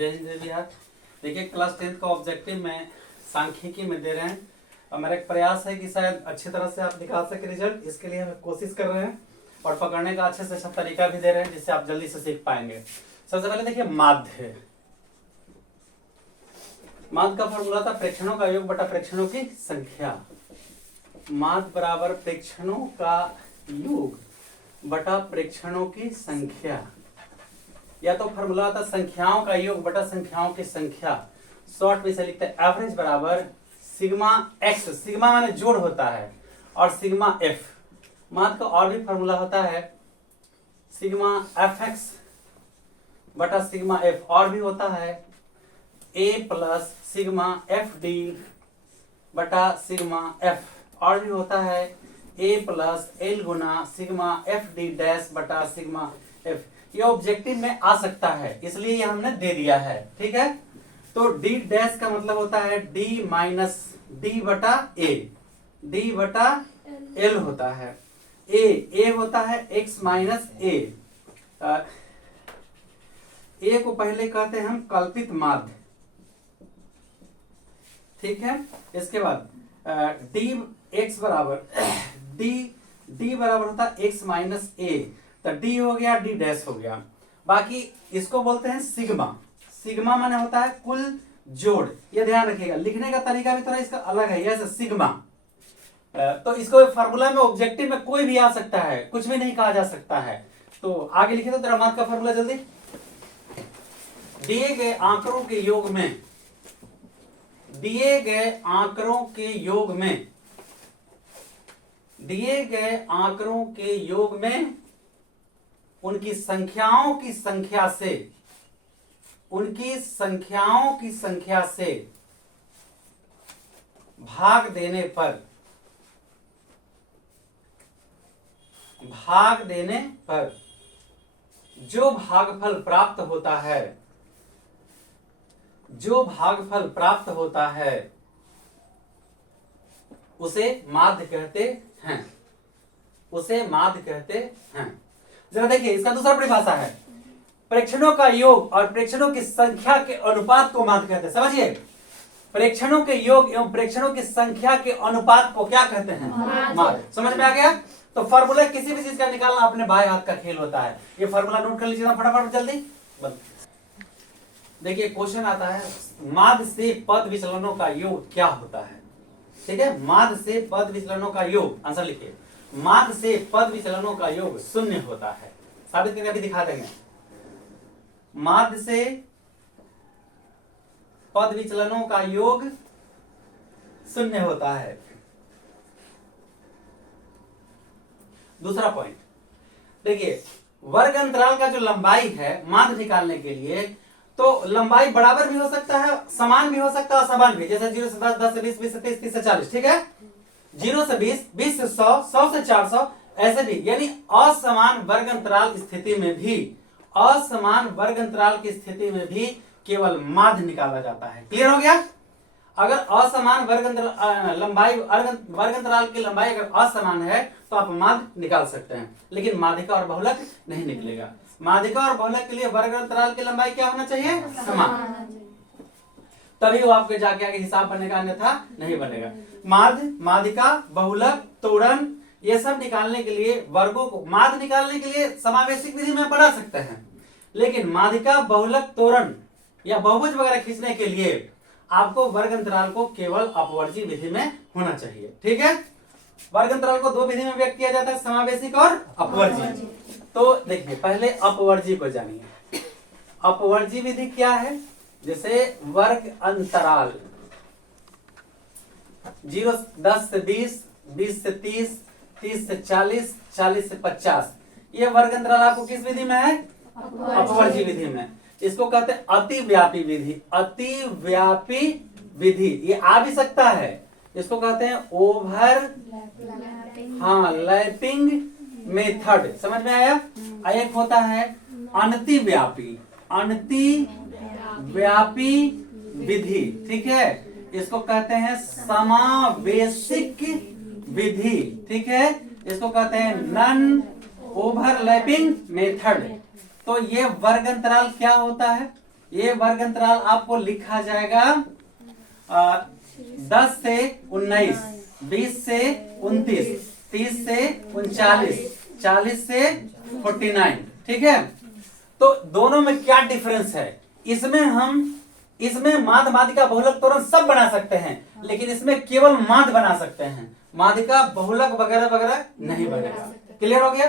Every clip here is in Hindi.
जय हिंद जय बिहार। देखिए क्लास 10th का ऑब्जेक्टिव में सांख्यिकी में दे रहे हैं और मेरा एक प्रयास है कि शायद अच्छी तरह से आप निकाल सके रिजल्ट। इसके लिए हम कोशिश कर रहे हैं और पकड़ने का अच्छे से अच्छा तरीका भी दे रहे हैं जिससे आप जल्दी से सीख पाएंगे। सबसे पहले देखिए माध्य। माध्य का फॉर्मूला था प्रेक्षणों का योग बटा प्रेक्षणों की संख्या। माध्य बराबर प्रेक्षणों का योग बटा प्रेक्षणों की संख्या, या तो फॉर्मूला था संख्याओं का योग बटा संख्याओं की संख्या। शॉर्ट में से लिखते हैं एवरेज बराबर सिग्मा एक्स, सिग्मा माने जोड़ होता है, और सिग्मा एफ। माध्य का और भी फॉर्मूला होता है सिग्मा एफ एक्स बटा सिग्मा एफ, और भी होता है ए प्लस सिग्मा एफ डी बटा सिग्मा एफ, और भी होता है ए प्लस एल गुना सिग्मा एफ डी डैश बटा सिग्मा एफ। ये ऑब्जेक्टिव में आ सकता है इसलिए ये हमने दे दिया है, ठीक है। तो डी डैश का मतलब होता है डी माइनस डी बटा ए, डी बटा एल होता है, ए होता है एक्स माइनस ए। ए को पहले कहते हैं हम कल्पित माध्य, ठीक है। इसके बाद डी एक्स बराबर डी बराबर होता है एक्स माइनस ए, तो डी हो गया, डी डैश हो गया। बाकी इसको बोलते हैं सिग्मा। सिग्मा माने होता है कुल जोड़। ये ध्यान रखिएगा, लिखने का तरीका भी थोड़ा इसका अलग है। यह सिग्मा, तो इसको फार्मूला में ऑब्जेक्टिव में कोई भी आ सकता है, कुछ भी नहीं कहा जा सकता है। तो आगे लिखे तो तेरा माध्य का फार्मूला जल्दी। दिए गए आंकड़ों के योग में, दिए गए आंकड़ों के योग में, दिए गए आंकड़ों के योग में उनकी संख्याओं की संख्या से, उनकी संख्याओं की संख्या से भाग देने पर, भाग देने पर जो भागफल प्राप्त होता है, जो भागफल प्राप्त होता है उसे माध्य कहते हैं, उसे माध्य कहते हैं। जरा देखिए इसका दूसरा परिभाषा है प्रेक्षणों का योग और प्रेक्षणों की संख्या के अनुपात को माध्य कहते हैं। समझिए, प्रेक्षणों के योग एवं प्रेक्षणों की संख्या के अनुपात को क्या कहते हैं? माध्य। समझ में आ गया? तो फॉर्मूला किसी भी चीज का निकालना अपने बाएं हाथ का खेल होता है। ये फॉर्मूला नोट कर लीजिए फटाफट जल्दी। देखिए क्वेश्चन आता है माध्य से पद विचलनों का योग क्या होता है, ठीक है। माध्य से पद विचलनों का योग, आंसर लिखिए, माध्य से पद विचलनों का योग शून्य होता है। साबित करके अभी दिखा देंगे। माध्य से पद विचलनों का योग शून्य होता है। दूसरा पॉइंट देखिए, वर्ग अंतराल का जो लंबाई है माध्य निकालने के लिए, तो लंबाई बराबर भी हो सकता है, समान भी हो सकता है, असमान भी। जैसे 0 से 10, 10 से 20, 20 से 30, 30 से 40, ठीक है। 0 से 20, 20 से 100, 100 से 400, ऐसे भी। यानी असमान वर्ग अंतराल स्थिति में भी, असमान वर्ग अंतराल की स्थिति में भी केवल माध्य निकाला जाता है। क्लियर हो गया? अगर असमान वर्ग लंबाई, वर्ग अंतराल की लंबाई अगर असमान है तो आप माध्य निकाल सकते हैं, लेकिन माध्यिका और बहुलक नहीं निकलेगा। माध्यिका और बहुलक के लिए वर्ग अंतराल की लंबाई क्या होना चाहिए? समान। तभी वो आपके जाके आगे हिसाब बनेगा, अन्यथा नहीं बनेगा। माध्य, माध्यिका, बहुलक, तोड़न, ये सब निकालने के लिए वर्गों को, माध्य निकालने के लिए समावेशिक विधि में बना सकते हैं, लेकिन माध्यिका, बहुलक, तोड़न या बहुभुज वगैरह खींचने के लिए आपको वर्ग अंतराल को केवल अपवर्जी विधि में होना चाहिए, ठीक है। वर्ग अंतराल को दो विधि में व्यक्त किया जाता है, समावेशिक और अपवर्जी। तो देखिए पहले अपवर्जी को जानिए। अपवर्जी विधि क्या है? जैसे वर्ग अंतराल 10 से 20, 20 से 30, 30 से 40, 40 से 50, ये वर्ग अंतराल आपको किस विधि में है? अपवर्जी विधि में। इसको कहते हैं अतिव्यापी विधि। अतिव्यापी विधि ये आ भी सकता है, इसको कहते हैं ओवर लैपिंग मेथड। समझ में आया? एक होता है अनतिव्यापी, अनतिव्यापी विधि, ठीक है। इसको कहते हैं समावेशिक विधि, ठीक है। इसको कहते हैं नॉन ओवरलैपिंग मेथड। तो ये वर्ग अंतराल क्या होता है? ये वर्ग अंतराल आपको लिखा जाएगा 10 से 19, 20 से 29, 30 से 39, 40 से 49, ठीक है। तो दोनों में क्या डिफरेंस है? इसमें माद मादिका बहुलक तोरण सब बना सकते हैं, लेकिन इसमें केवल माद बना सकते हैं, मादिका बहुलक वगैरह वगैरह नहीं बनेगा। क्लियर हो गया?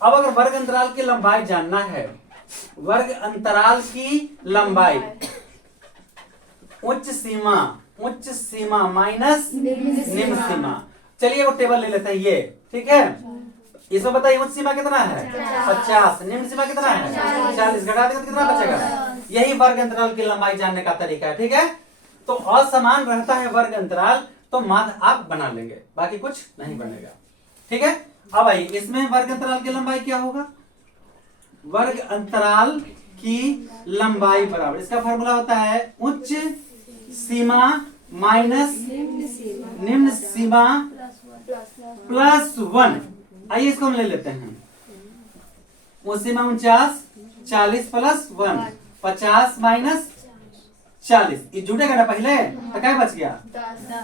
अब अगर वर्ग अंतराल की लंबाई जानना है, वर्ग अंतराल की लंबाई उच्च सीमा माइनस निम्न सीमा। चलिए वो टेबल ले लेते हैं ये, ठीक है। इसमें बताइए उच्च सीमा कितना है? 50। निम्न सीमा कितना है? 40। घटा देंगे तो कितना बचेगा? यही वर्ग अंतराल की लंबाई जानने का तरीका है, ठीक है। तो असमान रहता है वर्ग अंतराल तो माध्य आप बना लेंगे, बाकी कुछ नहीं बनेगा, ठीक है। अब आइए इसमें वर्ग अंतराल की लंबाई क्या होगा? वर्ग अंतराल की लंबाई बराबर, इसका फॉर्मूला होता है उच्च सीमा माइनस निम्न सीमा प्लस 1। आइए इसको हम ले लेते हैं। उच्च सीमा 49, 40 प्लस 1, 50 माइनस 40, ये जुड़ेगा ना पहले, तो क्या बच गया?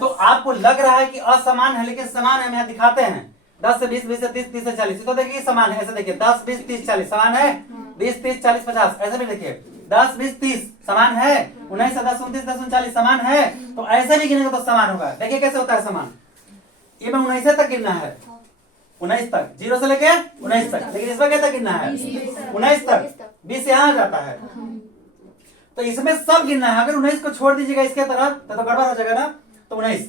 तो आपको लग रहा है कि असमान है, लेकिन समान है। हम यहाँ दिखाते हैं 10 से 20, 20 से 30, 30 से 40, तो देखिए समान है। ऐसे देखिए 10, 20, 30, 40 समान है। 20, 30, 40, 50 ऐसे भी देखिए 10, 20, 30 समान है। 19 से 10, 29, 10, 39 समान है। तो ऐसे भी गिनेंगे तो समान होगा। देखिए कैसे होता है समान। ये में 19 तक गिनना है, 19 तक, 0 से लेके 19 तक, लेकिन इसमें क्या तक गिनना है? 19 तक। 20 यहाँ आ जाता है, तो इसमें सब गिनना है। अगर 19 को छोड़ दीजिएगा इसके तरफ तो गड़बड़ हो जाएगा ना। तो 19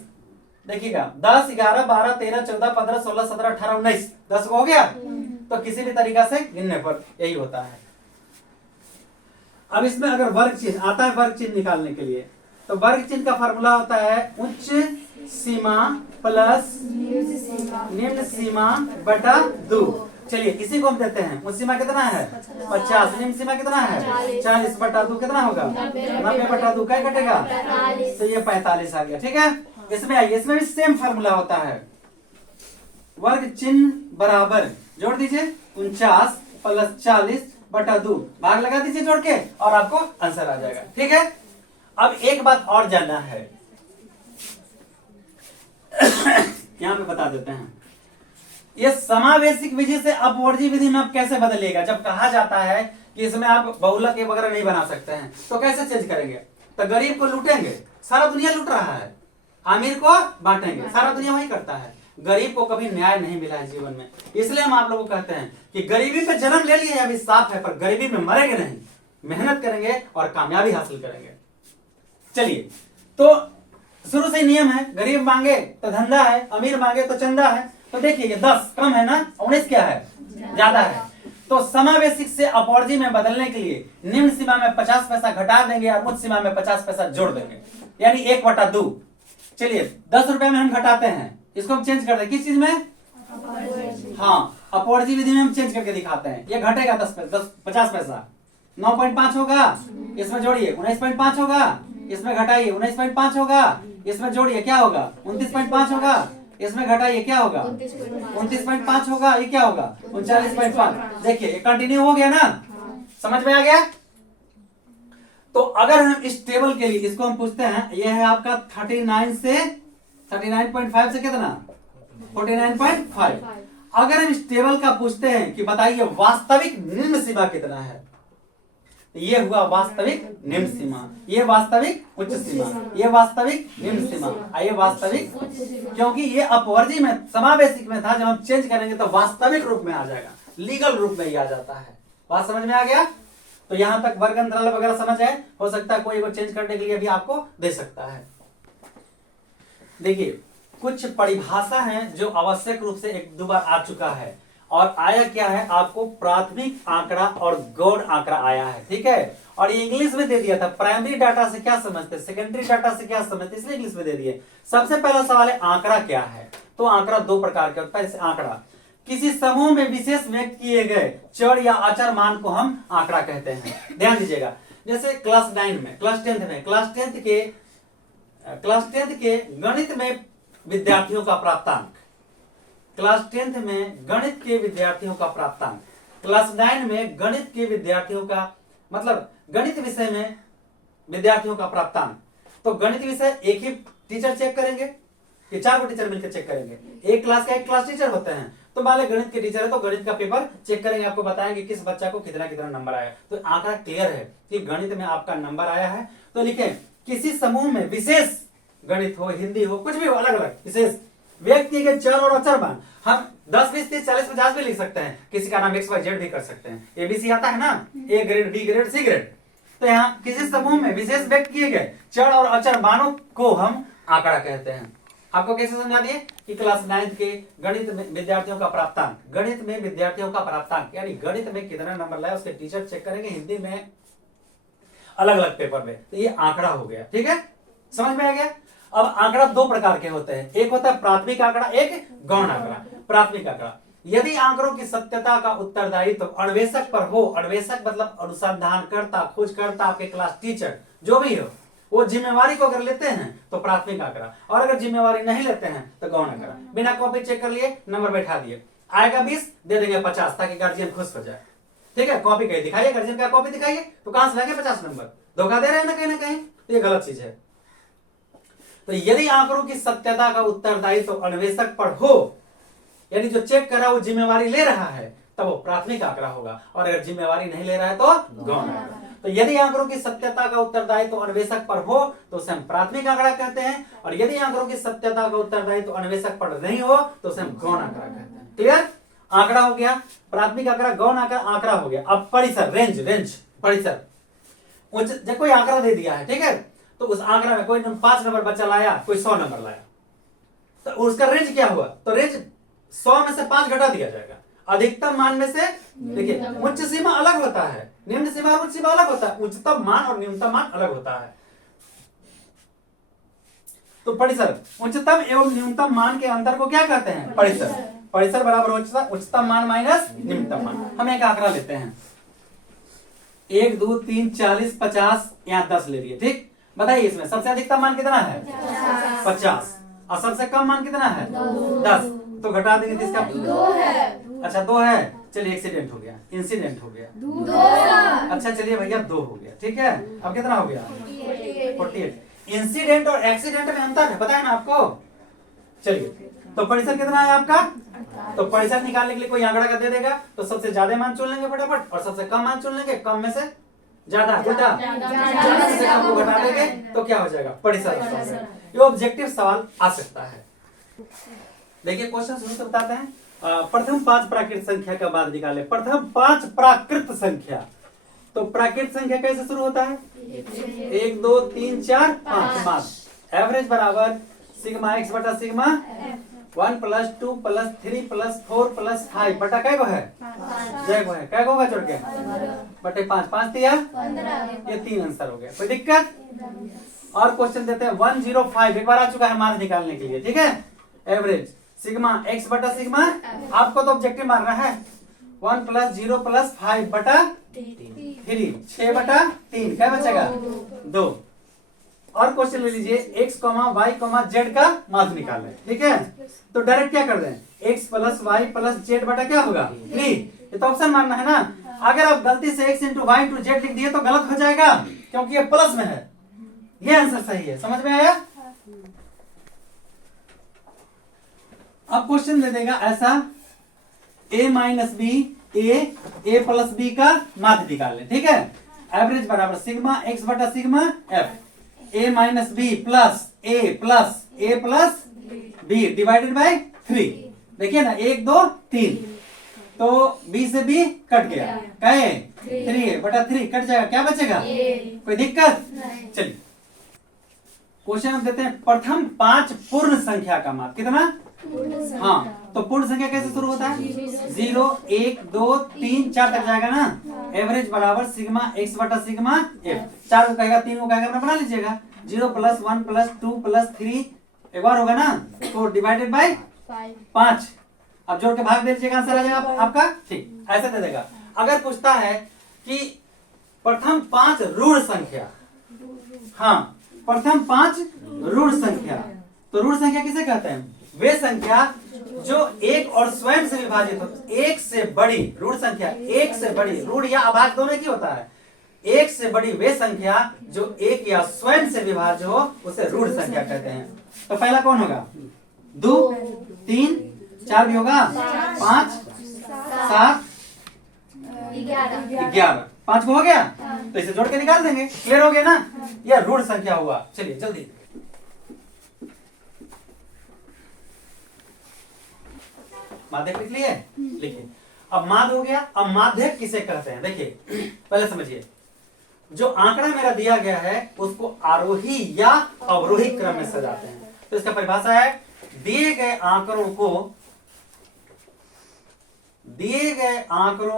देखिएगा, 10, 11, 12, 13, 14, 15, 16, 17, 18, 19, 10 को हो गया। तो किसी भी तरीका से गिनने पर यही होता है। अब इसमें अगर वर्ग चिन्ह आता है, वर्ग चिन्ह निकालने के लिए, तो वर्ग चिन्ह का फॉर्मूला होता है उच्च सीमा प्लस निम्न सीमा बटा 2। चलिए इसी को हम देते हैं। उच्च सीमा कितना है? 50। निम्न सीमा कितना है? 40 बटा 2 कितना होगा? 90 बटा 2 क्या कटेगा? तो ये 45 आ गया, ठीक है। इसमें आइए, इसमें भी सेम फॉर्मूला होता है। वर्ग चिन्ह बराबर जोड़ दीजिए 49 प्लस 40 बटा 2, भाग लगा दीजिए जोड़ के और आपको आंसर आ जाएगा, ठीक है। अब एक बात और जानना है, यहां पे बता देते हैं। ये समावेशिक विधि से अपवर्जी विधि में आप कैसे बदलिएगा? जब कहा जाता है कि इसमें आप बहुलक वगैरह नहीं बना सकते हैं, तो कैसे चेंज करेंगे? तो गरीब को लूटेंगे, सारा दुनिया लूट रहा है, अमीर को बांटेंगे, सारा दुनिया वही करता है। गरीब को कभी न्याय नहीं मिला है जीवन में, इसलिए हम आप लोगों को कहते हैं कि गरीबी पे जन्म ले लिए अभी साफ है, पर गरीबी में मरेंगे नहीं, मेहनत करेंगे और कामयाबी हासिल करेंगे। चलिए, तो शुरू से नियम है, गरीब मांगे तो धंधा है, अमीर मांगे तो चंदा है। तो देखिए ये 10 कम है ना, 19 क्या है? ज्यादा है। तो समावेशिक से अपवर्जी में बदलने के लिए निम्न सीमा में 50 पैसा घटा देंगे और उच्च सीमा में 50 पैसा जोड़ देंगे, यानी 1/2। चलिए 10 रुपए में हम घटाते हैं, इसको हम चेंज कर दें किस चीज में? हाँ, अपवर्जी विधि में हम चेंज करके दिखाते हैं। ये घटेगा 50 पैसा, 9.5 होगा, इसमें जोड़िए 19.5 होगा, इसमें घटाइए 19.5 होगा, इसमें जोड़िए क्या होगा? 29.5 होगा, इसमें घटाइए क्या होगा? 29.5 होगा, ये क्या होगा? 39.5। देखिए ये कंटिन्यू हो गया ना, समझ में आ गया। तो अगर हम इस टेबल के लिए इसको हम पूछते हैं, ये है आपका 39.5 से कितना? 49.5। अगर हम इस टेबल का पूछते हैं कि बताइए वास्तविक निम्न सीमा कितना है, ये हुआ वास्तविक निम्न सीमा, ये वास्तविक उच्च सीमा, ये वास्तविक निम्न सीमा, ये वास्तविक, क्योंकि ये अपवर्जी में समावेशिक में था। जब हम चेंज करेंगे तो वास्तविक रूप में आ जाएगा, लीगल रूप में ही आ जाता है। बात समझ में आ गया? तो यहां तक वर्ग अंतराल वगैरह समझ आए। हो सकता है कोई को चेंज करने के लिए भी आपको दे सकता है। देखिए कुछ परिभाषा है जो आवश्यक रूप से 1-2 बार आ चुका है, और आया क्या है आपको? प्राथमिक आंकड़ा और गौण आंकड़ा आया है, ठीक है। और ये इंग्लिश में दे दिया था। प्राइमरी डाटा से क्या समझते, सेकेंडरी डाटा से क्या समझते, इसलिए इंग्लिश में दे दिए। सबसे पहला सवाल है आंकड़ा क्या है। तो आंकड़ा 2 प्रकार के होता है। जैसे आंकड़ा किसी समूह में विशेष व्यक्त किए गए चर या अचर मान को हम आंकड़ा कहते हैं। ध्यान दीजिएगा, जैसे क्लास 9 में, क्लास 10 में, क्लास 10th के गणित में विद्यार्थियों का प्राप्तांक, क्लास 10th में गणित के विद्यार्थियों का प्राप्तांक, क्लास 9 में गणित के विद्यार्थियों का मतलब गणित विषय में विद्यार्थियों का प्राप्तांक, तो गणित विषय एक ही टीचर चेक करेंगे कि 4 टीचर मिलकर चेक करेंगे? एक क्लास का एक क्लास टीचर होते हैं, तो मान लें गणित के टीचर है तो गणित का पेपर चेक करेंगे, आपको बताएंगे किस बच्चा को कितना कितना नंबर आया। तो आंकड़ा क्लियर है कि गणित में आपका नंबर आया है। तो लिखें किसी समूह में विशेष, गणित हो, हिंदी हो, कुछ भी हो, अलग अलग विशेष व्यक्ति के चर और अचर मान, हम 10, 20, 30, 40, 50 भी लिख सकते हैं। किसी का नाम XYZ भी कर सकते हैं। ABC आता है ना, A grade, B grade, C grade. तो यहाँ किसी समूह में विशेष व्यक्त किए गए चर और अचर मानों को हम आंकड़ा कहते हैं। आपको कैसे समझा दिए कि क्लास 9 के गणित में विद्यार्थियों का प्राप्तांक, गणित में विद्यार्थियों का प्राप्तांक यानी गणित में कितना नंबर लाया उसके टीचर चेक करेंगे, हिंदी में अलग अलग पेपर में। तो ये आंकड़ा हो गया, ठीक है, समझ में आ गया। अब आंकड़ा 2 प्रकार के होते हैं, एक होता है प्राथमिक आंकड़ा, एक गौण आंकड़ा। प्राथमिक आंकड़ा, यदि आंकड़ों की सत्यता का उत्तरदायित्व अन्वेषक पर हो, अन्वेषक मतलब अनुसंधानकर्ता, खोजकर्ता, आपके क्लास टीचर जो भी हो, वो जिम्मेवारी को अगर लेते हैं तो प्राथमिक आंकड़ा, और अगर जिम्मेवारी नहीं लेते हैं तो गौण आंकड़ा। बिना कॉपी चेक कर लिए नंबर बैठा दिए, आएगा 20 दे देंगे 50 ताकि गार्जियन खुश हो जाए। ठीक है, कॉपी कहीं दिखाइए, गार्जियन का कॉपी दिखाइए, तो कहां से लाएंगे 50 नंबर? धोखा दे रहे हैं ना कहीं, तो ये गलत चीज है। तो यदि आंकड़ों की सत्यता का उत्तरदायित्व तो अन्वेषक पर हो, यानी जो चेक कर रहा है वो जिम्मेवारी ले रहा है, तब वो प्राथमिक आंकड़ा होगा, और अगर जिम्मेवारी नहीं ले रहा है तो गौण आंकड़ा। तो यदि आंकड़ों की सत्यता का उत्तरदायित्व तो अन्वेषक पर हो तो उसे हम प्राथमिक आंकड़ा कहते हैं, और यदि आंकड़ों की सत्यता का उत्तरदायित्व तो अन्वेषक पर नहीं हो तो उसे हम गौण आंकड़ा कहते हैं। क्लियर? आंकड़ा हो गया, प्राथमिक आंकड़ा, गौण आंकड़ा हो गया। अब परिसर, रेंज, परिसर, जब कोई आंकड़ा दे दिया है, ठीक है, तो उस आंकड़ा में कोई 5 नंबर बच्चा लाया, कोई 100 नंबर लाया, तो उसका रेंज क्या हुआ? तो रेंज 100 में से 5 घटा दिया जाएगा। अधिकतम मान में से, देखिए उच्च सीमा अलग होता है, निम्न सीमा और उच्च सीमा अलग होता है, उच्चतम मान और न्यूनतम मान अलग होता है। तो परिसर, उच्चतम एवं न्यूनतम मान के अंतर को क्या कहते हैं? परिसर। परिसर बराबर उच्चतम मान माइनस न्यूनतम मान। हम एक आंकड़ा लेते हैं, 1, 2, 3, 40, 50, यहाँ 10 ले लिए, ठीक। बताइए इसमें सबसे अधिकतम मान कितना है? 50, और सबसे कम मान कितना है? 10। तो घटा देंगे तो इसका 2 है। अच्छा 2 है, चलिए एक्सीडेंट हो गया, इंसिडेंट हो गया 2। अच्छा चलिए भैया 2 हो गया, ठीक है। अब कितना हो गया? 48। इंसिडेंट और एक्सीडेंट में अंतर है, पता है ना आपको? चलिए, तो परिसर कितना है आपका? तो परिसर निकालने के लिए कोई आंकड़ा का दे देगा, तो सबसे ज्यादा मान चुन लेंगे फटाफट, और सबसे कम मान चुन लेंगे, कम में से ज्यादा, उल्टा ज्यादा से कम को घटा देंगे तो क्या हो जाएगा? परिसर। ये ऑब्जेक्टिव सवाल आ सकता है। देखिए क्वेश्चन शुरू से बताते हैं। प्रथम 5 प्राकृत संख्या का बाद निकाले। प्रथम 5 प्राकृत संख्या, तो प्राकृत संख्या कैसे शुरू होता है? 1, 2, 3, 4, 5। एवरेज बराबर सिग्मा x बटा सिग्मा 1 + 2 + 3 + 4 + 5 बटा कै गो है? जय गो है। कै गो होगा जोड़ के? बटे 5, 5 दिया 15। ये 3 आंसर हो गया। कोई दिक्कत? और क्वेश्चन देते हैं 105, एक बार आ चुका है मार्क्स निकालने के लिए, ठीक है। एवरेज सिग्मा x बटा सिग्मा, आपको तो ऑब्जेक्टिव मारना है, 1 + 0 + 5 बटा 3, 6 बटा 3, क्या बचेगा? 2। और क्वेश्चन ले लीजिए x, y, z का मान निकालें, ठीक है। तो डायरेक्ट क्या कर दें? x + y + z बटा क्या होगा? 3। ये तो ऑप्शन मारना है ना। अगर आप गलती से x × y × z लिख दिए तो गलत हो जाएगा, क्योंकि ये प्लस में है। ये आंसर सही है, समझ में आया? अब क्वेश्चन दे देगा ऐसा, a - b, a + b का माध्य निकाल लें, ठीक है। एवरेज बराबर सिग्मा x बटा sigma f, a - b plus a plus b divided by 3। देखिए ना, 1, 2, 3, तो b से b कट गया, कहे 3 बटा 3 कट जाएगा, क्या बचेगा? कोई दिक्कत? चलिए क्वेश्चन हम देते हैं, प्रथम 5 पूर्ण संख्या का मान कितना? हाँ, तो पूर्ण संख्या कैसे शुरू होता है? 0, 1, 2, 3, 4 तक जाएगा ना। एवरेज बराबर सिग्मा x बटा सिग्मा f, 4 को कहेगा 3 को कहेगा, अपना बना लीजिएगा। 0 + 1 + 2 + 3 एक बार होगा ना, तो डिवाइडेड बाय 5। अब जोड़ के भाग दे लीजिएगा, आंसर आ जाएगा आपका, ठीक। ऐसे दे देगा। अगर पूछता है कि प्रथम 5 ऋण संख्या, हाँ प्रथम 5 ऋण संख्या, तो ऋण संख्या किसे कहते हैं? वे संख्या जो 1 और स्वयं से विभाजित हो, 1 से बड़ी ऋण संख्या, 1 से बड़ी, ऋण या अभाग दोनों की होता है। एक से बड़ी वे संख्या जो एक या स्वयं से विभाज्य हो उसे ऋण संख्या कहते हैं। तो पहला कौन होगा? 2, 3, 4 भी होगा, 5, 7, 11, 5 को हो गया। तो इसे जोड़ के निकाल देंगे, क्लियर हो गया ना? यह ऋण संख्या हुआ। चलिए जल्दी माध्यक लिख लिए, लिखिए। अब माध्य हो गया। अब माध्यक किसे कहते हैं? देखिए पहले समझिए, जो आंकड़ा मेरा दिया गया है उसको आरोही या अवरोही क्रम में सजाते हैं। तो इसका परिभाषा है, दिए गए आंकड़ों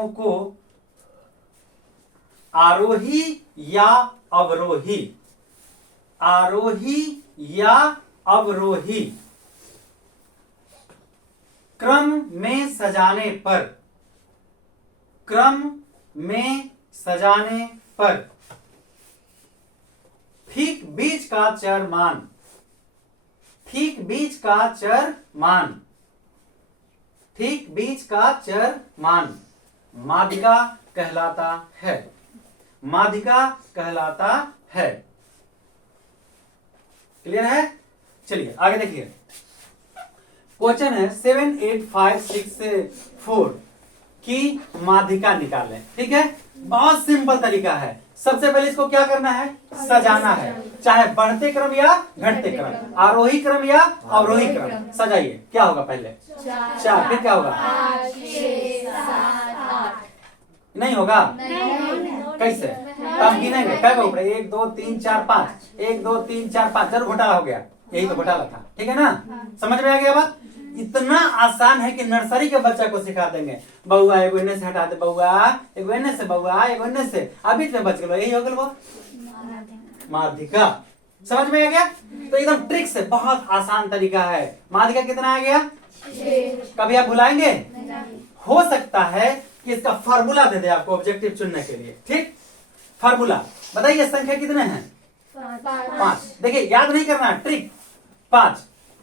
को आरोही या अवरोही क्रम में सजाने पर ठीक बीच का चर मान माध्यिका कहलाता है। क्लियर है? चलिए आगे देखिए। क्वेश्चन है 78564 की माध्यिका निकालें। ठीक है, बहुत सिंपल तरीका है। सबसे पहले इसको क्या करना है? सजाना है, चाहे बढ़ते क्रम या घटते क्रम, आरोही क्रम या अवरोही क्रम। सजाइए। क्या होगा? पहले 4, फिर क्या होगा? 5, 6, 7, 8। नहीं होगा? कैसे? तब गिनेंगे। क्या ऊपर 1 2 3 4 5, 1 2 3 4 5। जरूर घोटाला हो गया, यही तो घोटाला था। ठीक है ना? समझ में आ गया बात? इतना आसान है कि नर्सरी के बच्चा को सिखा देंगे। बउआ एगो इन्ने से हटा दे, बउआ एगो इन्ने से, बउआ एगो इन्ने से, अभी में बच गया। यही हो गया वो माध्यिका। समझ में आ गया? तो एकदम ट्रिक से, बहुत आसान तरीका है। माध्यिका कितना आ गया? 6। कभी आप भुलाएंगे? हो सकता है कि इसका फार्मूला दे दे आपको ऑब्जेक्टिव चुनने के लिए। ठीक, फार्मूला बताइए। संख्या कितने हैं? 5। देखिए याद नहीं करना, ट्रिक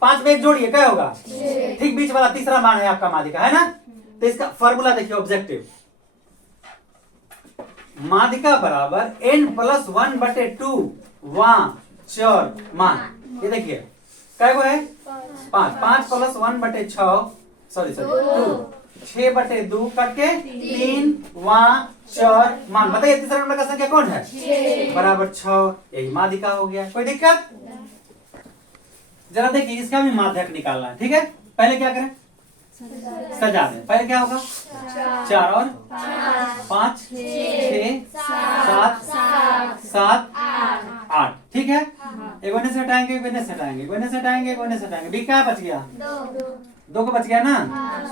5 में एक जोड़िए, क्या होगा? ठीक बीच वाला तीसरा मान है आपका माध्यिका, है ना? तो इसका फॉर्मूला देखिए ऑब्जेक्टिव। माध्यिका बराबर n+1/2 चर मान। ये देखिए क्या है? 5 + 1/6, सॉरी 2, 6/2 कट के 3 चर मान। बताइए तीसरा नंबर का संख्या कौन है? 6 बराबर 6। यही माध्यिका हो गया। कोई दिक्कत? जरा देखिए, इसका भी माध्यक निकालना है। ठीक है, पहले क्या करें? सजा दें। पहले क्या होगा? 4 और 5, 6, 7, 8। ठीक है, एक वने से हटाएंगे, एक वने से हटाएंगे, एक वने से हटाएंगे, एक वने से हटाएंगे। भी क्या बच गया? 2 को बच गया ना?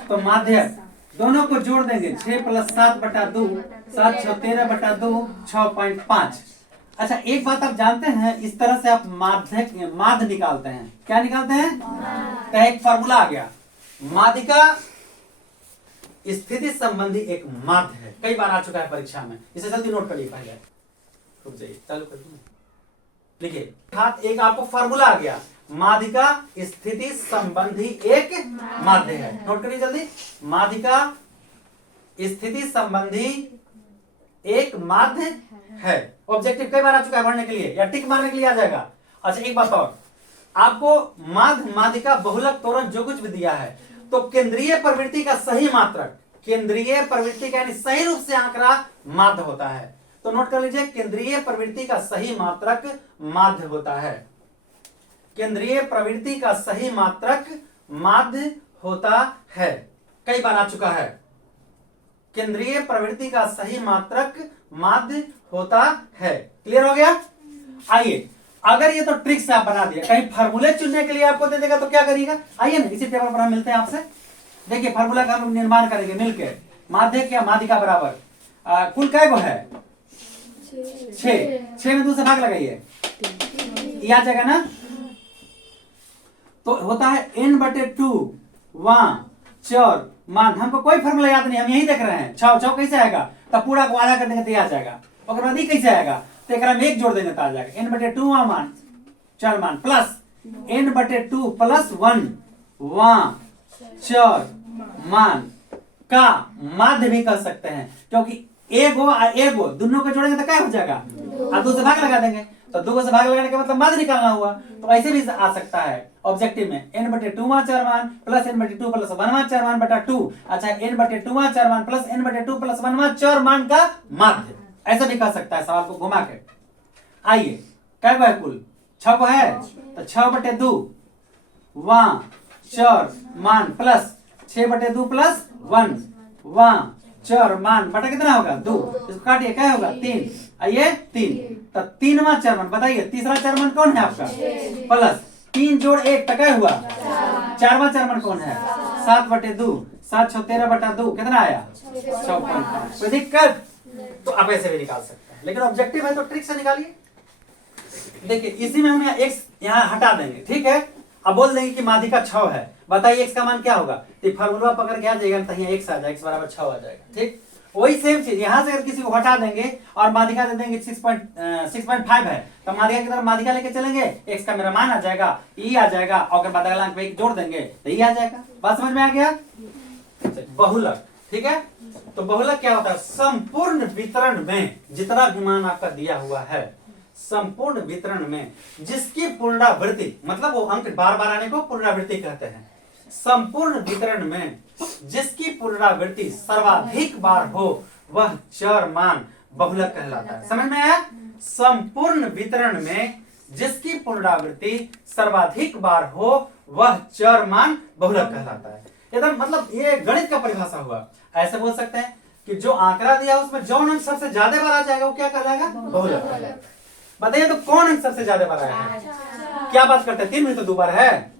तो माध्यक दोनों को जोड़ देंगे। 6 + 7/2, 7 6 13/2, 6.5। अच्छा, एक बात आप जानते हैं, इस तरह से आप माध्य निकालते हैं। क्या निकालते हैं? तो एक फॉर्मूला आ गया। माध्यिका स्थिति संबंधी एक माध्य है, कई बार आ चुका है परीक्षा में। इसे जल्दी नोट करिए। पहले रुक जाइए, चालू कर दूं। लिखिए, एक आपको फॉर्मूला आ गया। माध्यिका स्थिति संबंधी एक माध्य है। नोट करिए जल्दी। माध्यिका स्थिति संबंधी एक माध्य है। ऑब्जेक्टिव कई बार आ चुका है पढ़ने के लिए, या टिक मारने के लिए आ जाएगा। अच्छा, एक बात और, आपको माध्य, माध्यिका, बहुलक, तोरण जो कुछ भी दिया है, तो केंद्रीय प्रवृत्ति का सही मात्रक, केंद्रीय प्रवृत्ति का यानी सही रूप से आंकड़ा माध्य होता है। तो नोट कर लीजिए, केंद्रीय प्रवृत्ति का सही मात्रक माध्य होता है। केंद्रीय प्रवृत्ति का सही मात्रक माध्य होता है। कई बार आ चुका है। केंद्रीय प्रवृत्ति का सही मात्रक माध्य होता है। क्लियर हो गया? आइए, अगर ये तो ट्रिक से आप बना दिया, कहीं फार्मूले चुनने के लिए आपको दे देगा तो क्या करिएगा? आइए ना, इसी टेबल पर हम मिलते हैं आपसे। देखिए फार्मूला का हम निर्माण करेंगे मिलके। माध्यक या माध्यिका बराबर कुल काय को है? 6 में 2 से भाग लगाइए, ये आ जाएगा ना? तो होता है n/2 चर मान। हमको कोई फॉर्मूला याद नहीं, हम यही देख रहे हैं। 6 कैसे आएगा? तब पूरा को आधा कर देंगे तो ये आ जाएगा। और बाद ही कैसे आएगा? तो एक में 1 जोड़ देंगे तो आ जाएगा। n/2 मान, चर मान, प्लस n/2 + 1 चर मान का माध्य भी कर सकते हैं, क्योंकि ए गो दोनों को जोड़ेंगे तो क्या हो जाएगा, अब 2 से भाग लगा देंगे, तो 2 से भाग लगाने का मतलब माध्य निकालना हुआ। तो ऐसे भी आ सकता है ऑब्जेक्टिव में n/2 4 मान प्लस n/2 प्लस 1 4 मान बटा 2। अच्छा, n/2 4 मान प्लस n/2 प्लस 1 4 मान का माध्य, ऐसा भी कह सकता है सवाल को घुमा के। आइए, क्या है कुल 6 को है, तो 6/2 वहां 4 मान प्लस 6/2 प्लस 1 वहां 4 मान बटा कितना होगा 2, इसको काटिए क्या होगा 3, आइए 3, तो 3वां 4 मान बताइए, तीसरा 4 मान कौन है आपका, प्लस 3 जोड़ 1 टका हुआ, 4वां 4 मान कौन है 7/2, 7 6 13/2 कितना आया 56। कोई दिक्कत, तो आप ऐसे भी निकाल सकते हैं, लेकिन ऑब्जेक्टिव है तो ट्रिक से निकालिए। देखिए इसी में हम x यहाँ हटा देंगे, ठीक है, अब बोल देंगे कि माध्यिका 6 है, बताइए x का मान क्या होगा, तो फार्मूला पकड़ के आ जाएगा, तो यहाँ x आ जाएगा, x बराबर 6 आ जाएगा। ठीक, वही सेम चीज यहाँ से अगर किसी को हटा देंगे और माध्यिका दे देंगे 6.5 है, तो माध्यिका की तरफ माध्यिका लेके चलेंगे, x का मेरा मान आ जाएगा, e आ जाएगा, और अगर बदलांक पे जोड़ देंगे तो e आ जाएगा। बात समझ में आ गया। बहुलक, ठीक है, तो बहुलक क्या होता है, संपूर्ण वितरण में जितना भी मान आपका दिया हुआ है, संपूर्ण वितरण में जिसकी पुनरावृत्ति, मतलब वो अंक बार बार आने को पुनरावृत्ति कहते हैं, संपूर्ण वितरण में जिसकी पुनरावृत्ति सर्वाधिक बार हो वह चर मान बहुलक कहलाता है। समझ में आया, संपूर्ण वितरण में जिसकी पुनरावृत्ति सर्वाधिक बार हो वह चर मान बहुलक कहलाता है। एकदम मतलब ये गणित का परिभाषा हुआ। ऐसे बोल सकते हैं कि जो आंकड़ा दिया उसमें जो अंक सबसे ज्यादा बार आ जाएगा वो क्या कहलाएगा, बहुलक। बताइए तो कौन अंक सबसे ज्यादा बार आया है, क्या बात करते हैं, 3 में तो 2 बार है,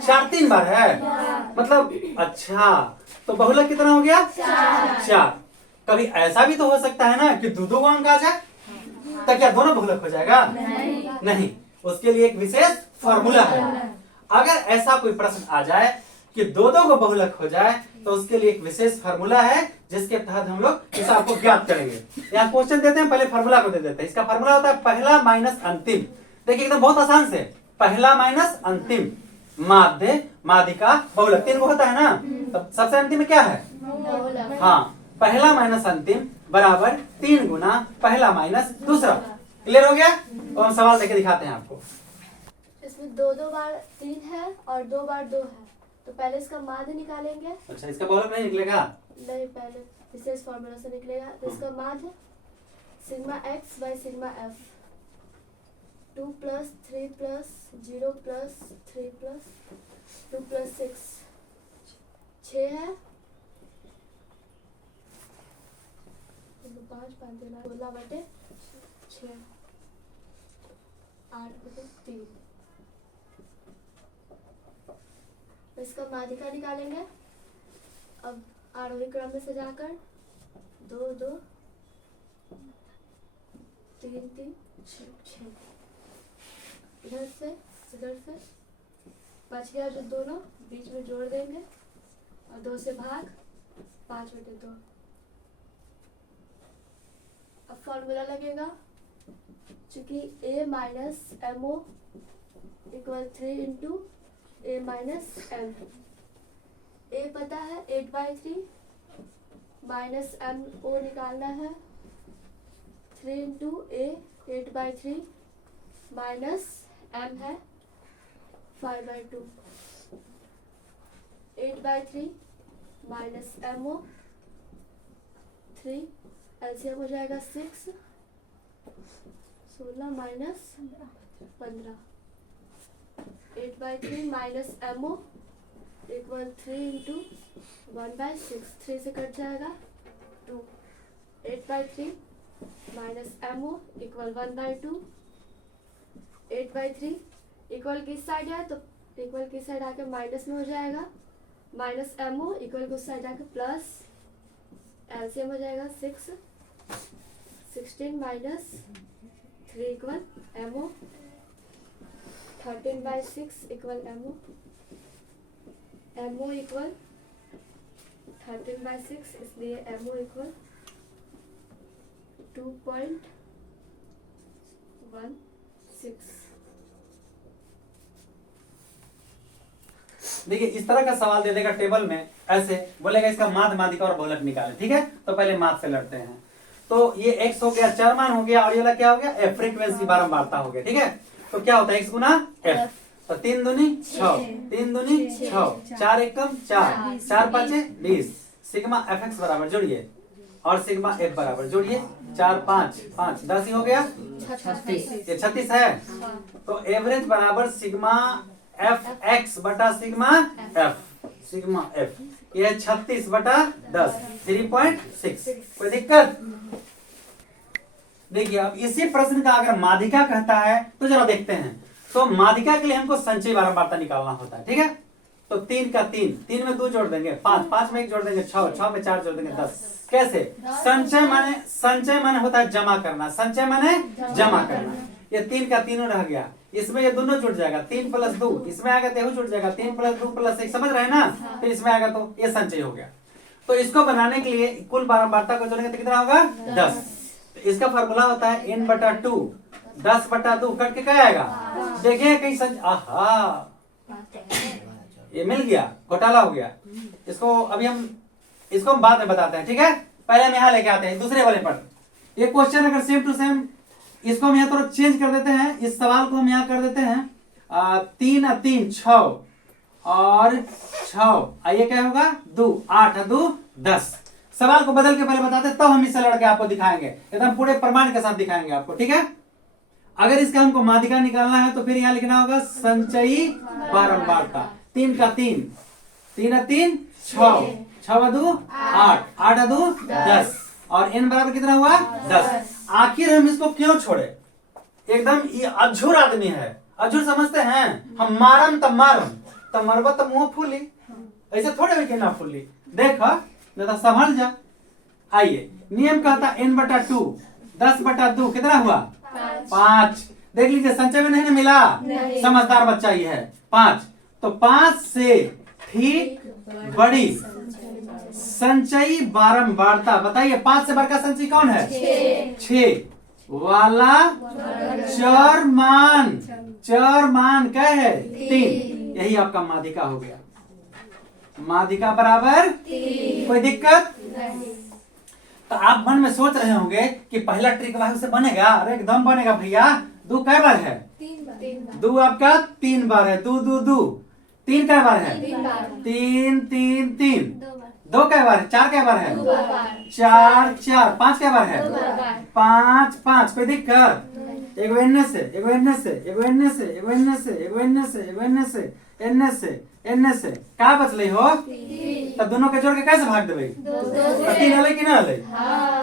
4 3 बार है, मतलब अच्छा, तो बहुलक कितना हो गया 4। कभी ऐसा भी तो हो सकता है ना कि 2 अंक आ जाए, तो क्या दोनों बहुलक हो जाएगा, नहीं, उसके लिए एक विशेष फॉर्मूला है। अगर ऐसा कोई प्रश्न आ जाए कि 2 को बहुलक हो जाए, तो उसके लिए एक विशेष फार्मूला है जिसके तहत हम लोग हिसाब को ज्ञात करेंगे। यहाँ क्वेश्चन देते हैं, पहले फार्मूला को दे देते हैं। इसका फार्मूला होता है पहला माइनस अंतिम। देखिए एकदम बहुत आसान से, पहला माइनस अंतिम माध्य माध्यिका बहुलक 3 को होता है ना, तब सबसे अंतिम में क्या है, हाँ, पहला माइनस अंतिम बराबर 3 गुना पहला माइनस दूसरा। क्लियर हो गया। तो हम सवाल देके दिखाते हैं आपको। इसमें 2 बार 3 है और 2 बार 2 है, तो पहले इसका माध्य निकालेंगे। अच्छा, इसका बहुलक नहीं निकलेगा, नहीं, पहले विशेष फॉर्मूला से निकलेगा। तो इसका माध्य sigma x by sigma f, 2 plus 3 plus 0 plus 3 plus 2 plus 6 है, 5 5 16/6, 8/3। इसका माध्यिका निकालेंगे। अब आरोही क्रम में सजाकर 2 2 3 3 6 इधर से बच गया जो दोनों बीच में जोड़ देंगे और 2 से भाग 5/2। अब फॉर्मूला लगेगा, चूंकि a minus mo equal 3 into a minus m। a पता है 8/3 माइनस mo निकालना है, 3 इंटू a 8/3 माइनस m है 5/2, 8/3 माइनस mo 3, एलसीएम हो जाएगा 6, 16 minus 15, 8/3 minus mo equal 3 into 1/6, 3 से कट जाएगा 2, 8/3 माइनस mo इक्वल 1/2, 8/3 इक्वल किस साइड है, तो इक्वल किस साइड आके माइनस में हो जाएगा, माइनस mo इक्वल किस साइड आके प्लस, एलसीएम हो जाएगा 6, 16 minus 3 equal mo, 13/6 equal mo equal 13/6, इसलिए mo इक्वल 2.16। देखिए इस तरह का सवाल दे देगा टेबल में, ऐसे बोलेगा इसका माध्य, माध्यिका और बहुलक निकाले, ठीक है। तो पहले माध्य से लड़ते हैं। तो ये x हो गया, चरमान हो गया, और ये वाला क्या हो गया, f, फ्रीक्वेंसी बारंबारता हो गया, ठीक है। तो क्या होता है x गुना f, तो 3 दूनी 6, 3 दूनी 6, 4 एकम 4, 4 पाँचे 20, सिग्मा fx बराबर जोड़िए और सिग्मा f बराबर जोड़िए, 4 5 5 10 ही हो गया 36, ये 36 है। तो एवरेज बराबर सिग्मा fx बटा सिग्मा f, सिग्मा f ये 36 बटा 10, 3.6। कोई दिक्कत? देखिए अब इसी प्रश्न का अगर माध्यिका कहता है तो जरा देखते हैं। तो माध्यिका के लिए हमको संचयी बारंबारता निकालना होता है, ठीक है। तो 3 का 3, 3 में 2 जोड़ देंगे 5, 5 में 1 जोड़ देंगे 6, 6 में 4 जोड़ देंगे 10। कैसे? संचय माने होता है जमा करना, संचय माने जमा करना। ये 3 का 3 रह गया, इसमें ये दोनों जुड़ जाएगा, 3 + 2, इसमें आएगा तो जुड़ जाएगा, 3 + 2 + 1, समझ रहे हैं ना। फिर इसमें आएगा तो ये संचय हो गया। तो इसको बनाने के लिए कुल बारंबारता को जोड़ेंगे तो कितना होगा 10। तो इसका फॉर्मूला होता है n/2, 10/2 कट के क्या आएगा, देखिए कहीं आहा ये मिल गया, घोटाला हो गया। इसको अभी हम बाद में बताते हैं, ठीक है। पहले हम यहाँ लेके आते हैं दूसरे वाले पर। ये क्वेश्चन अगर सेम टू सेम, इसको हम यहाँ थोड़ा चेंज कर देते हैं, इस सवाल को हम यहाँ कर देते हैं 3 और 3 6 और 6, आइए क्या होगा 2, 8 और 2 10। सवाल को बदल के पहले बताते हैं, तब हम इससे लड़के आपको दिखाएंगे, एकदम पूरे प्रमाण के साथ दिखाएंगे आपको, ठीक है। अगर इसका हमको माध्यिका निकालना है तो फिर यहाँ लिखना होगा संचयी बारंबारता। 3 का 3, 3 और 3 6, 6 और 2 8, 8 और 2 10, और n बराबर कितना हुआ 10। आखिर हम इसको क्यों छोड़े, एकदम ये अझुर आदमी है, अझुर समझते हैं हम, मारम तब मारम तब मरबा तब मुंह फूली, ऐसे थोड़े हुई कि ना फूली, देखा नहीं संभल जा। आइए नियम कहता n/2, 10/2 कितना हुआ 5। देख लीजिए संचय में नहीं ना मिला, समझदार बच्चा ये है 5। तो 5 से ठीक बड़ी संचयी बारंबारता, बताइए 5 से बड़ा का संचयी कौन है 6 वाला चरमान, चरमान क्या है 3। यही आपका माध्यिका हो गया, माध्यिका बराबर 3। कोई दिक्कत? तो आप मन में सोच रहे होंगे कि पहला ट्रिक वाला से बनेगा, अरे एकदम बनेगा भैया। 2 कै बार है 2 आपका 3 बार है, 2 2 2, 3 कै बार है 3 3 3, 2 कै बार है 4 कै बार है 4 4, 5 कै बार है 5 5। कोई दिक्कत? एगो एन्ने से एगो एन्ने से एगो एन्ने से एगो एन्ने से एगो एन्ने से एगो एन्ने से एन्ने से का बचले हो, तब दोनों के जोड़ के कैसे भाग देवे, 3 हले कि ना हले।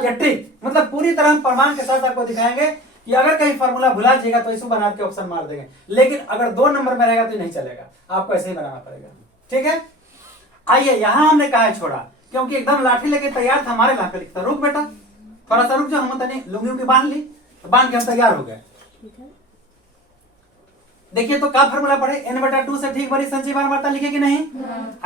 ये ट्रिक मतलब पूरी तरह हम प्रमाण के साथ आपको दिखाएंगे कि अगर कहीं फार्मूला भुला जाएगा तो इसको बना के ऑप्शन मार देंगे, लेकिन अगर 2 नंबर में रहेगा तो नहीं चलेगा, आपको ऐसे ही बनाना पड़ेगा, ठीक है। आइए यहाँ हमने कहा है छोड़ा, क्योंकि एकदम लाठी लेके तैयार था, हमारे लाख लिखता, रुक बेटा थोड़ा सा रुक जाओ, हम तनी लुंगी की बांध ली, बांध के हम तैयार हो गए। देखिए तो क्या फॉर्मूला पढ़े, n/2 से ठीक बड़ी संचयी बारंबारता लिखे कि नहीं,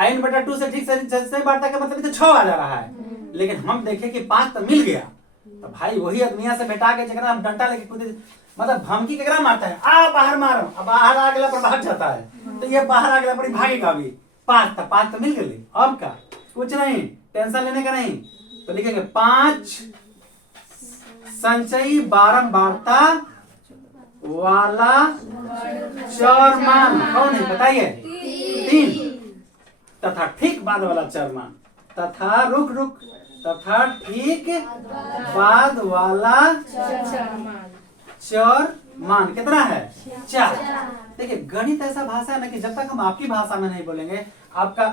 n/2 से ठीक संचयी बारंबारता का मतलब तो 6 आ जा रहा है, लेकिन हम देखे कि 5 तो मिल गया। तो भाई वही आदमिया से बेटा के जगह हम डंडा लेके कूदे, मतलब धमकी केकरा मारता है, आ बाहर मारो, अब बाहर आ गया पर भाग जाता है, तो ये बाहर आ गया पर भागेगा भी। 5 तो मिल गई, अब का कुछ नहीं, टेंशन लेने का नहीं। तो लिखेंगे 5 संचयी बारंबारता वाला चरमान कौन है बताइए 3, तथा ठीक बाद वाला चरमान, तथा रुक तथा ठीक बाद वाला चरमान कितना है 4। देखिए गणित ऐसा भाषा है ना कि जब तक हम आपकी भाषा में नहीं बोलेंगे, आपका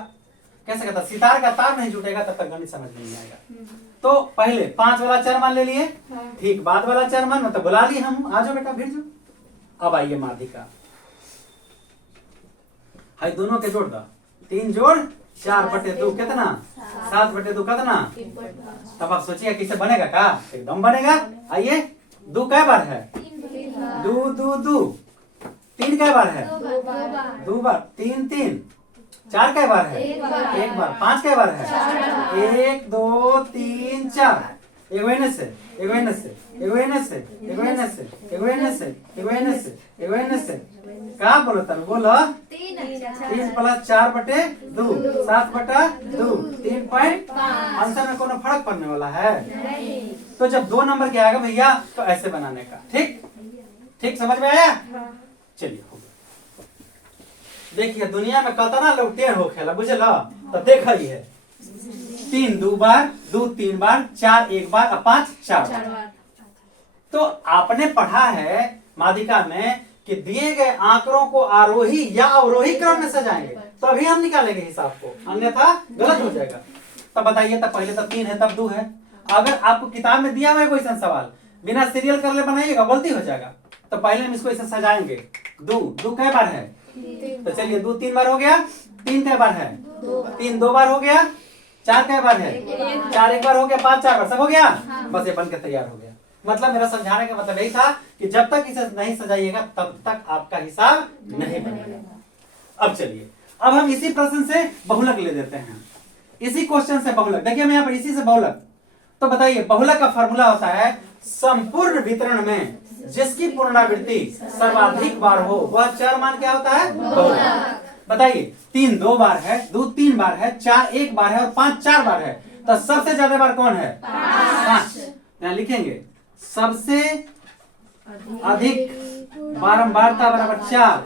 कैसे कहता सितार का तार नहीं जुटेगा, तब तक गणित समझ नहीं आएगा। तो पहले 5 वाला चरमान ले लिए, ठीक बाद वाला चरमान मतलब बुला लिए हम, आ जाओ बेटा भिड़ जाओ। अब आइए माध्यिका, हाई दोनों के जोड़ दो, 3 जोड़ 4/2 कितना 7/2 कितना। तब आप सोचिए किसे बनेगा का, एकदम बनेगा। आइए 2 कै बार है 2 2 2, 3 कै बार है 2 बार, 3 3, 4 कै बार है 1 बार, 5 कै बार है 1 2 3 4। एगो एने से एगो एने से एगो एने से एगो एने से एगो एने से एगो एने से एगो एने से का बोलो तब बोलो 3 3 + 4/2 7/2 3.5। आंसर में कोनो फर्क पड़ने वाला है? तो जब 2 नंबर के आएगा भैया तो ऐसे बनाने का। ठीक ठीक समझ में आया? चलिए हो गया। देखिए दुनिया में कितना लोग टेढ़ हो खेला बुझला, तो देखा ही है 3 2 बार, 2 3 बार, 4 1 बार और 5 4 बार। तो आपने पढ़ा है माध्यिका में कि दिए गए आंकड़ों को आरोही या अवरोही क्रम में सजाएंगे तभी हम निकालेंगे हिसाब को, अन्यथा गलत हो जाएगा। तब बताइए, तब पहले तब 3 है तब 2 है। अगर आपको किताब में दिया हुआ है क्वेश्चन सवाल बिना सीरियल कर ले बनाइएगा गलती हो जाएगा। तो पहले हम इसको ऐसे सजाएंगे। 2 कै बार है? तो चलिए 2 3 बार हो गया, 3 कै बार है? 3 2 बार हो गया, 4 कै बार है? 4 1 बार हो गया, 5 4 बार, सब हो गया। बस ये बन के तैयार हो गया। मतलब मेरा समझाने का मतलब यही था कि जब तक इसे नहीं सजाइएगा तब तक आपका हिसाब नहीं बनेगा। अब चलिए, अब हम इसी प्रश्न से बहुलक ले देते हैं। इसी क्वेश्चन से बहुलक, देखिए मैं यहाँ पर इसी से बहुलक। तो बताइए बहुलक का फॉर्मूला होता है संपूर्ण वितरण में जिसकी पुनरावृत्ति सर्वाधिक बार हो वह चर मान क्या होता है? बहुलक। बताइए 3 2 बार है, 2 3 बार है, 4 1 बार है और 5 4 बार है। तो सबसे ज्यादा बार कौन है? 5। यहाँ लिखेंगे सबसे अधिक बारंबारता बराबर 4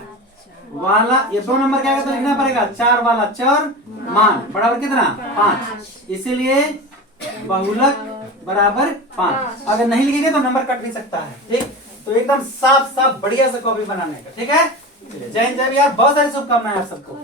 वाला, ये 2 नंबर क्या तो लिखना पड़ेगा 4 वाला चर मान बराबर कितना? 5। इसीलिए बहुलक बराबर 5। अगर नहीं लिखेंगे तो नंबर कट भी सकता है। ठीक, तो एकदम साफ साफ बढ़िया से कॉपी बनाने का। ठीक है, जय हिंद जय बिहार, बहुत सारी शुभकामनाएं आप सबको।